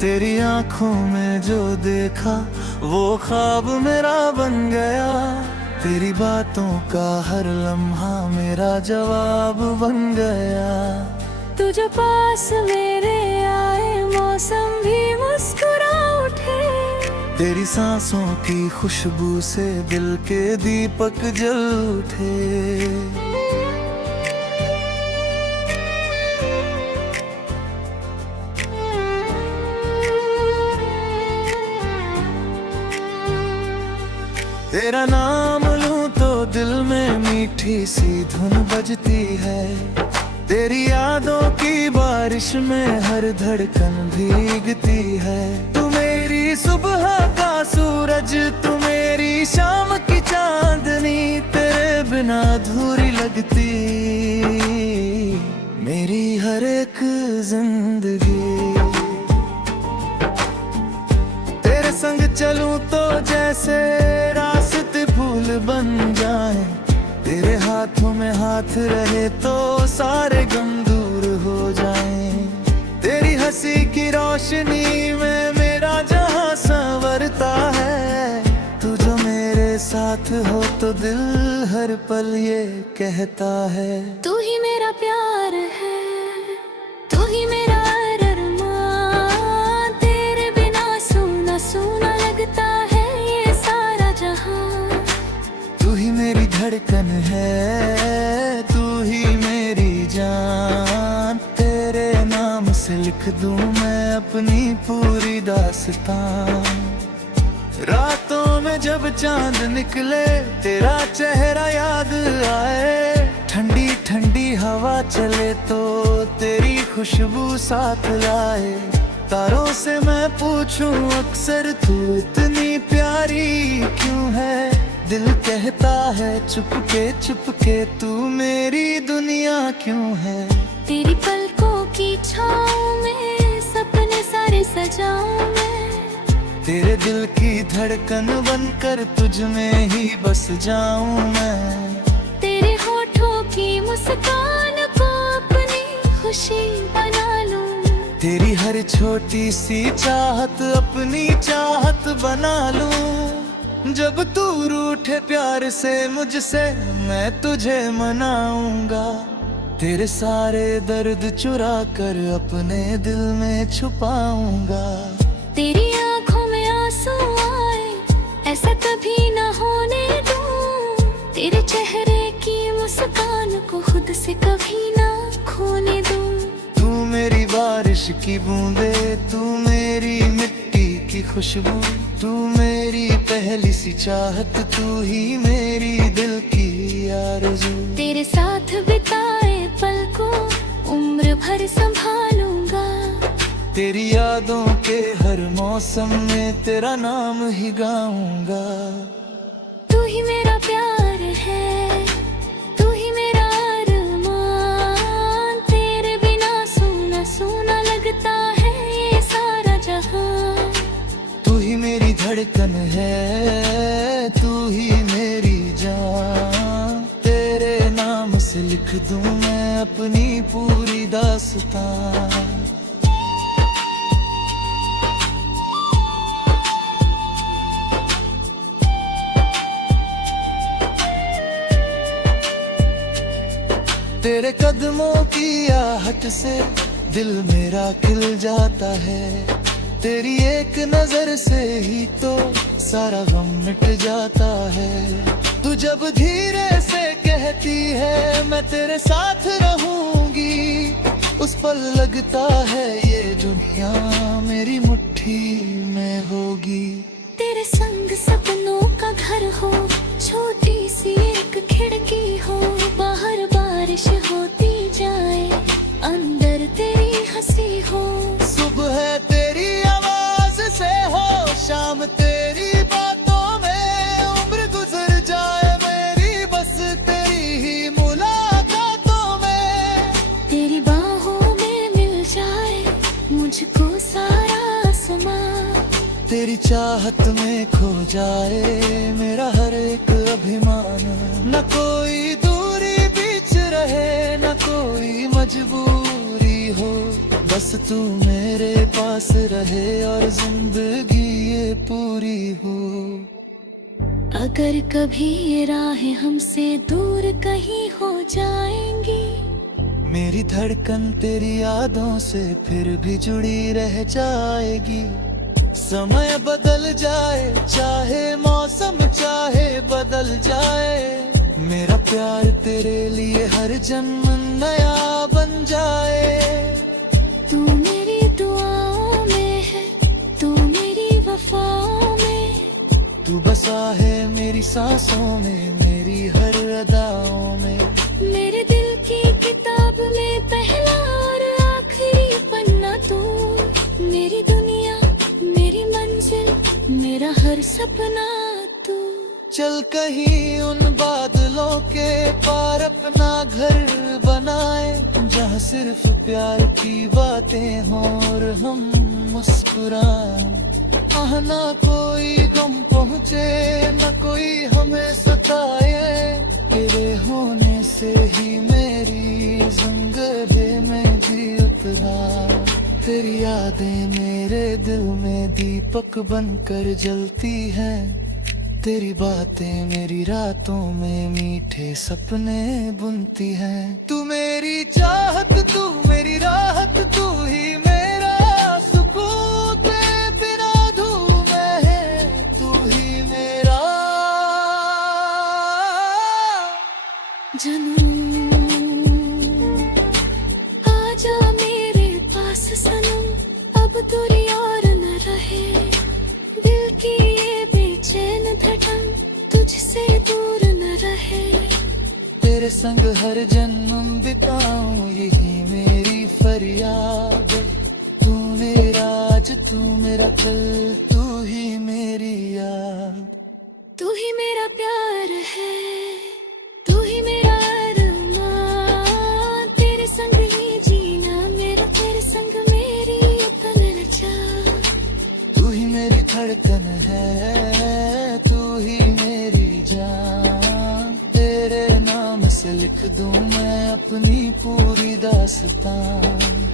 तेरी आंखों में जो देखा वो ख्वाब मेरा बन गया। तेरी बातों का हर लम्हा मेरा जवाब बन गया। तू जो पास मेरे आए मौसम भी मुस्कुरा उठे। तेरी सांसों की खुशबू से दिल के दीपक जल उठे। तेरा नाम लूं तो दिल में मीठी सी धुन बजती है। तेरी यादों की बारिश में हर धड़कन भीगती है। तू मेरी सुबह का सूरज, तू मेरी शाम की चांदनी। तेरे बिना अधूरी लगती मेरी हर एक जिंदगी। तेरे संग चलूं तो जैसे रास्ते फूल बन जाए। तेरे हाथों में हाथ रहे तो सारे गम दूर हो जाएं। तेरी हंसी की रोशनी में मेरा जहां संवरता है। तू जो मेरे साथ हो तो दिल हर पल ये कहता है। तू ही मेरा प्यार है, तू ही मेरा अरमान। तेरे बिना सूना सूना लगता है ये सारा जहां। तू ही मेरी धड़कन है, तू ही मेरी जान। तेरे नाम से लिख दूं मैं अपनी पूरी दास्तां। रातों में जब चांद निकले तेरा चेहरा याद आए। ठंडी ठंडी हवा चले तो तेरी खुशबू साथ लाए। तारों से मैं पूछूं अक्सर तू इतनी प्यारी क्यों है। दिल कहता है चुपके तू मेरी दुनिया क्यों है। तेरी पलकों की छाँव में सपने सारे सजाऊं मैं। तेरे दिल की धड़कन बनकर तुझ में ही बस जाऊं मैं। तेरे होठों की मुस्कान को अपनी खुशी बना लूं। तेरी हर छोटी सी चाहत अपनी चाहत बना लूं। जब तू रूठे प्यार से मुझसे मैं तुझे मनाऊंगा। तेरे सारे दर्द चुरा कर अपने दिल में छुपाऊंगा। तेरी आंखों में आंसू आए ऐसा कभी ना होने दूं। तेरे चेहरे की मुस्कान को खुद से कभी ना खोने दूं। तू मेरी बारिश की बूंदे, तू मेरी मिट्टी की खुशबू। तू मेरी पहली सी चाहत, तू ही मेरी दिल की आरज़ू। तेरे साथ बिताए पल को उम्र भर संभालूंगा। तेरी यादों के हर मौसम में तेरा नाम ही गाऊंगा। तू ही मेरा प्यार है, तू ही मेरा अरमान। तेरे बिना सूना सूना लगता है ये सारा जहां। तू ही मेरी धड़कन है, तू ही मेरी जान। तेरे नाम से लिख दूं मैं अपनी पूरी दास्तां। तेरे कदमों की आहट से दिल मेरा खिल जाता है। तेरी एक नजर से ही तो सारा गम मिट जाता है। तू जब धीरे से कहती है मैं तेरे साथ रहूंगी। उस पल लगता है ये दुनिया मेरी मुट्ठी में होगी। तेरे संग सपनों का घर हो, छोटी सी एक खिड़की हो। बाहर बारिश होती जाए, अंदर तेरी हंसी हो। सुबह तेरी आवाज से हो, शाम तेरी बातों में उम्र गुजर जाए मेरी बस तेरी ही मुलाकातों में। तेरी बाहों में मिल जाए मुझको सारा आसमां। तेरी चाहत में खो जाए मेरा हर एक अभिमान। न कोई दूरी बीच रहे, न कोई मजबूरी हो। बस तू मेरे पास रहे और जिंदगी ये पूरी हो। अगर कभी ये राहें हमसे दूर कहीं हो जाएंगी, मेरी धड़कन तेरी यादों से फिर भी जुड़ी रह जाएगी। समय बदल जाए, चाहे मौसम चाहे बदल जाए, मेरा प्यार तेरे लिए हर जन्म नया बन जाए। तू मेरी दुआओं में है, तू मेरी वफाओं में, तू बसा है मेरी सांसों में, मेरी हर अदाओं में। मेरे दिल की किताब में पहला और आखिरी पन्ना तू, मेरी दुनिया, मेरी मंजिल, मेरा हर सपना तू। चल कहीं उन बादलों के पार अपना घर बनाए, जहाँ सिर्फ प्यार की बातें हों और हम मुस्कुराएं। ना कोई गम पहुँचे, न कोई हमें सताए, तेरे होने से ही मेरी जिंदगी में जी उतरा। तेरी यादें मेरे दिल में दीपक बनकर जलती हैं, तेरी बातें मेरी रातों में मीठे सपने बुनती हैं। तू मेरी चाहत, तू मेरी राहत, तू ही मेरा सुकून, तेरे बिना धूम है, तू ही मेरा जनम। आजा मेरे पास सनम, अब दूरी और न रहे, दिल की ये बेचैन धड़कन तुझसे दूर न रहे। तेरे संग हर जन्म बिताऊं, यही मेरी फरियाद। तू मेरा आज, तू मेरा कल, तू ही मेरी याद। तू ही मेरा प्यार है, तू ही मेरा अरमान, तेरे संग ही जीना मेरा, तेरे संग मेरी तन जा। तू ही मेरी धड़कन है, तू ही मेरी जान, तेरे नाम से लिख दूं मैं अपनी पूरी दास्तान।